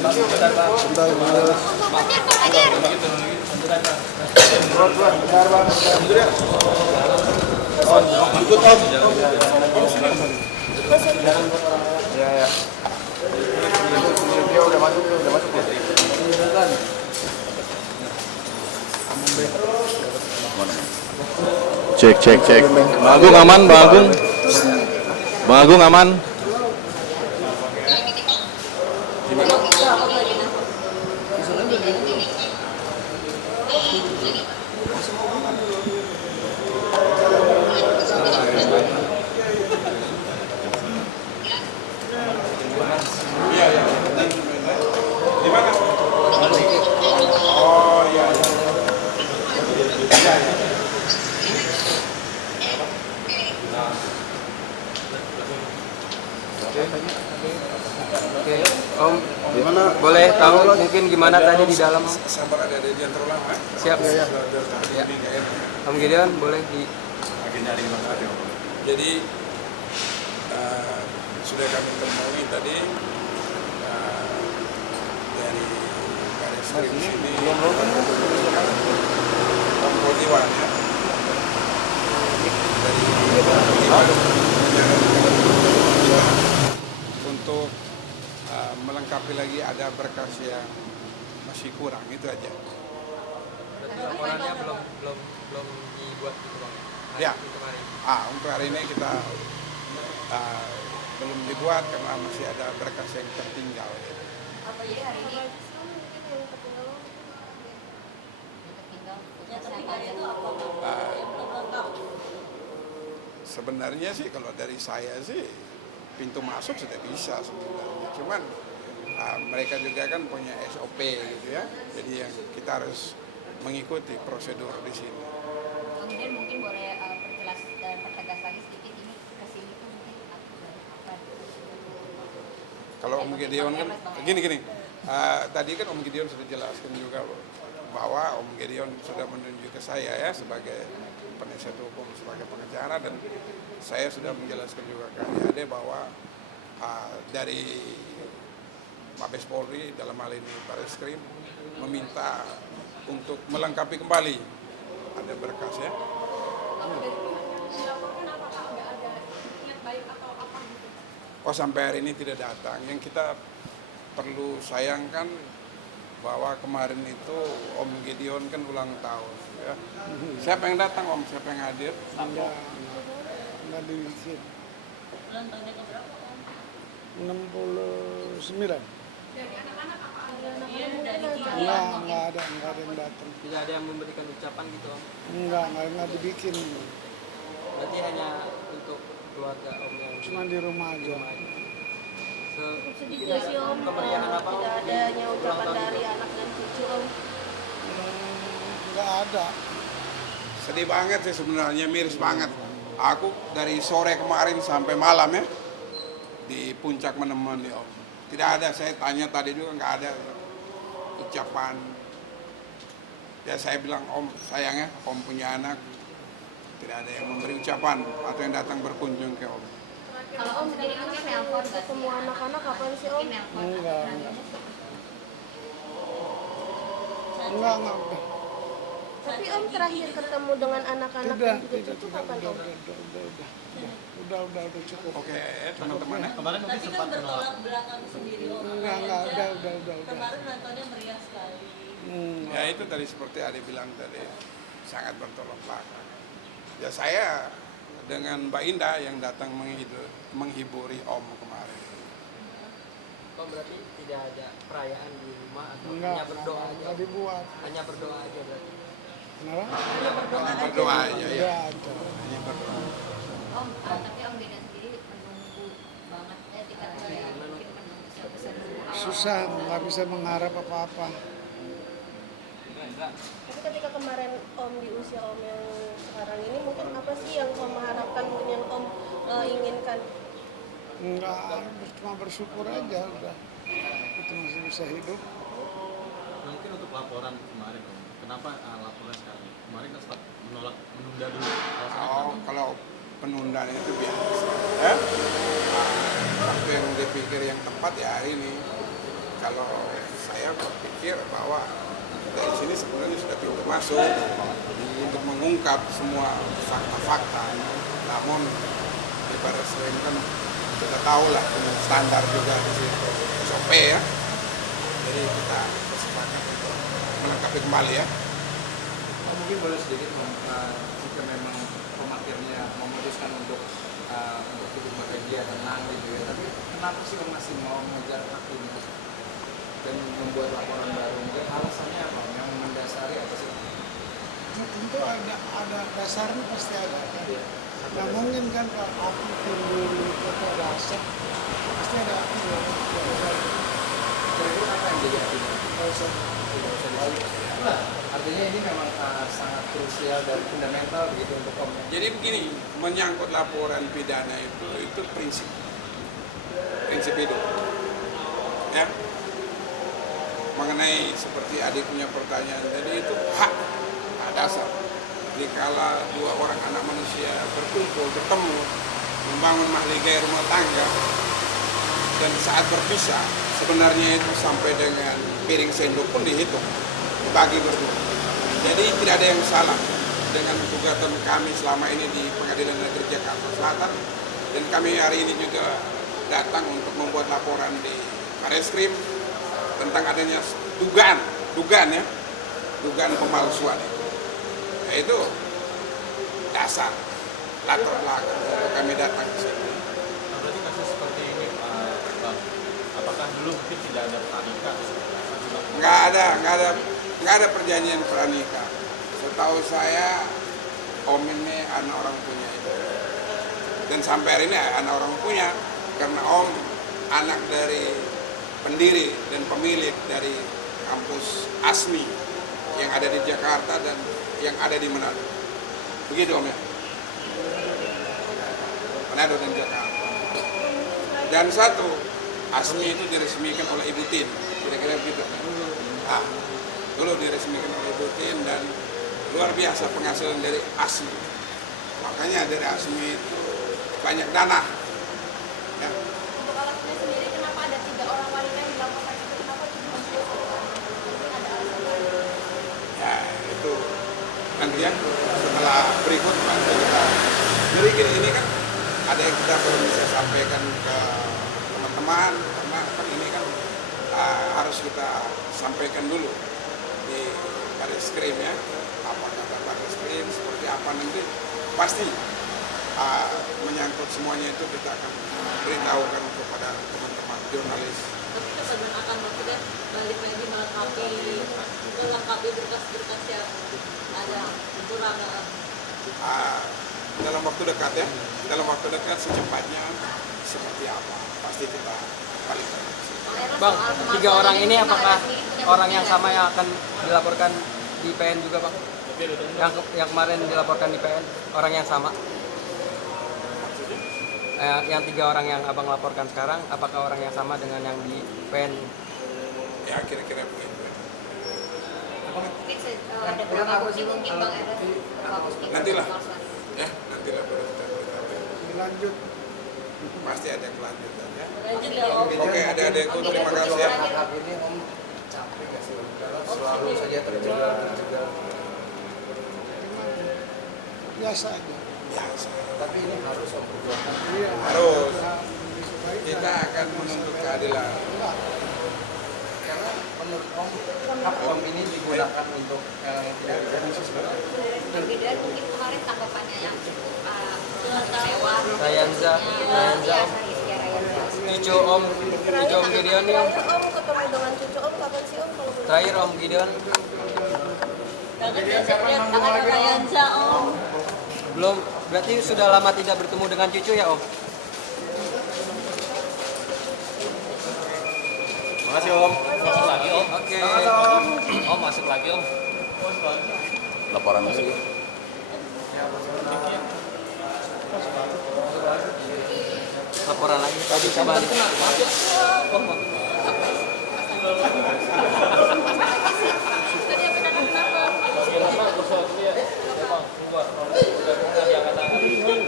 Dia udah masuk ya. Cek. Bang Agung aman, Bang Agung. Bang Agung aman. Oke, Om, boleh tahu mungkin gimana tadi di dalam, Om? Sabar, ada yang terlalu lama. Siap. Ya. Om Gideon, boleh di agenda hari ini. Jadi sudah kami temui tadi dari Baris Krim sini Iwan ya, dari Iwan untuk melengkapi lagi ada berkas yang masih kurang, itu aja. laporannya belum dibuat gitu, Bang. Ya. Untuk hari ini kita belum dibuat karena masih ada berkas yang tertinggal. Apa jadi hari ini? Sebenarnya sih kalau dari saya sih pintu masuk sudah bisa sebenarnya. Cuman mereka juga kan punya SOP gitu ya. Jadi yang kita harus mengikuti prosedur di sini. Kemudian mungkin boleh perjelas dan pertegas lagi sedikit ini ke sini tuh mungkin apa? Kalau Om Gideon kan gini. Tadi kan Om Gideon sudah jelaskan juga bahwa Om Gideon sudah menunjuk ke saya ya sebagai penasihat hukum, sebagai pengacara, dan saya sudah menjelaskan juga ke Ade bahwa dari Mabes Polri dalam hal ini Baris Krim meminta untuk melengkapi kembali ada berkas ya. Oh, sampai hari ini tidak datang. Yang kita perlu sayangkan bahwa kemarin itu Om Gideon kan ulang tahun ya. Siapa yang datang, Om? Siapa yang hadir? Enggak diisi. Ulang tahunnya ke berapa, Om? 69. Dari anak-anak apa ada Enggak ada yang datang. Tidak ada yang memberikan ucapan gitu, Om. Enggak dibikin. Berarti hanya untuk keluarga Om yang Cuma di rumah aja. Cukup sedih nggak sih, Om? Kemeriahan apa? Tidak adanya ucapan dari anak dan cucu, Om. Enggak ada. Sedih banget sih sebenarnya, miris banget. Aku dari sore kemarin sampai malam ya di puncak menemani Om. Tidak ada, saya tanya tadi juga nggak ada ucapan. Ya saya bilang, Om sayang ya, Om punya anak. Tidak ada yang memberi ucapan atau yang datang berkunjung ke Om. Kalau Om sendiri mungkin nelpon nggak sih? Ketemu anak-anak kapan sih, Om? Enggak. Enggak udah. Tapi Om terakhir ketemu dengan anak-anak dan juga cucu kapan, Om? Udah cukup. Oke, teman-teman ya. Kemarin mungkin sempat bertolak belakang sendiri, Om. Udah. Kemarin nontonnya meriah sekali. Ya itu tadi seperti Ade bilang tadi, sangat bertolak belakang. Ya saya dengan Mbak Indah yang datang menghiburi Om kemarin. Om berarti tidak ada perayaan di rumah atau Enggak, hanya berdoa aja? enggak dibuat. Hanya berdoa aja berarti. Kenapa? Hanya berdoa aja ya. Ya ada. Hanya berdoa. Om, tapi Om Gideon sendiri menunggu banget ya tingkat mungkin menunggu besar nunggu awal. Susah, nggak bisa mengharap apa-apa. Tapi ketika kemarin Om di usia Om yang sekarang ini, mungkin apa sih yang Om mengharapkan, mungkin yang Om inginkan? Enggak, cuma bersyukur aja udah. Itu masih bisa hidup. Mungkin untuk laporan kemarin, Om. Kenapa laporan sekarang? Kemarin kan sempat menunda dulu. Oh, kalau penundaan itu biasa. Ya? Waktu yang dipikir yang tepat ya hari ini. kalau saya berpikir bahwa dari sini sebenarnya sudah pintu masuk untuk mengungkap semua fakta-fakta. Namun di Barreskrim kan kita tahu lah dengan standar juga di situ SOP ya. Jadi kita sepakat untuk melengkapi kembali ya. Mungkin boleh sedikit jika memang pematirnya memutuskan untuk hidup bahagia tenang gitu ya, tapi kenapa sih Om masih mau mengejar hak ini dan membuat laporan baru? Mungkin alasannya apa? Yang mendasari apa sih? Tentu ada dasarnya, pasti ada kan. Nah mungkin kan kalau aku tunggu kata dasar pasti ada akibat. Kira-kira apa yang jadi akibat? Tidak usah Artinya ini memang sangat krusial dan fundamental begitu untuk Om. Jadi begini, menyangkut laporan pidana itu prinsip hidup. Ya. Mengenai seperti adik punya pertanyaan tadi itu hak dasar. Dikala dua orang anak manusia berkumpul, bertemu, membangun mahligai rumah tangga, dan saat berpisah sebenarnya itu sampai dengan piring sendok pun dihitung, dibagi berdua. Jadi tidak ada yang salah dengan gugatan kami selama ini di Pengadilan Negeri Jakarta Selatan, dan kami hari ini juga datang untuk membuat laporan di Barreskrim tentang adanya dugaan pemalsuan itu. Itu dasar latar belakang kami datang ke sini. Nah, berarti kasus seperti ini, Bang, apakah dulu mungkin tidak ada pranikah? Nggak ada perjanjian pranikah. Setahu saya Om ini anak orang punya itu. Dan sampai hari ini anak orang punya karena Om anak dari pendiri dan pemilik dari kampus ASMI yang ada di Jakarta dan yang ada di Manado. Begitu Om ya? Manado dan Jakarta. Dan satu, ASMI itu diresmikan oleh Ibu Tin, kira-kira begitu. Nah, dulu diresmikan oleh Ibu Tin dan luar biasa penghasilan dari ASMI. Makanya dari ASMI itu banyak dana. Ya. Untuk alatnya sendiri, kenapa ada 3 orang wanita yang dilaporkan itu? Kenapa cuma 10 orang? Mungkin ada alasan lain. Ya itu nanti ya setelah berikut nanti kita. Jadi ini kan ada yang kita belum bisa sampaikan ke teman-teman karena kan ini kan harus kita sampaikan dulu di Barreskrim ya, apa kata Barreskrim, seperti apa nanti pasti menyangkut semuanya itu kita akan beritahukan kepada teman-teman jurnalis. Tapi kesannya akan maksudnya balik lagi melengkapi berkas-berkas yang ada kekurangan. Dalam waktu dekat ya, dalam waktu dekat secepatnya seperti apa pasti kita balikan. Bang, 3 orang ini apakah orang yang sama yang akan dilaporkan di PN juga, Bang? Yang kemarin dilaporkan di PN, orang yang sama? Yang 3 orang yang Abang laporkan sekarang, apakah orang yang sama dengan yang di PN? Ya kira-kira begitu. Mungkin ada berapa bukti mungkin Bang ada berapa bukti? Nantilah baru kita beritahu. dilanjut. Pasti ada kelanjutannya. Lanjut ya Om. Oke, adik-adikku terima kasih ya. Ini Om capek gak sih? Selalu saja terjegal. Biasa aja. Biasa. Tapi ini harus Om perjuangkan. Iya. Harus. Sebaiknya. Kita akan menuntut keadilan. Karena menurut Om, hak Om ini digunakan untuk yang tidak bisa sebenarnya. Perbedaan mungkin kemarin tanggapannya yang kecewa. Rayanza Om. Cucu Om Gideon nih Om. Terakhir Om ketemu dengan cucu Om kapan sih Om kalau boleh? Terakhir Om Gideon. Tangan Rayanza Om. Belum, berarti sudah lama tidak bertemu dengan cucu ya Om? Makasih Om. Masuk lagi Om. Oke. Om masuk lagi Om. Laporan lagi. Laporan lagi tadi kembali. Tadi apa kenapa? Kenapa?